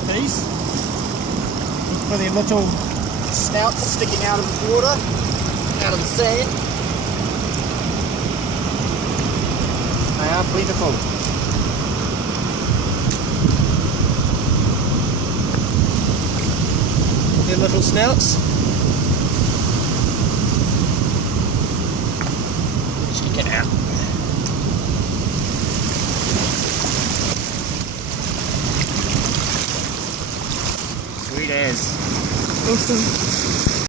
at these. Look for their little snouts sticking out of the water, out of the sand. They are plentiful. Their little snouts. Check it out. Sweet as. Awesome.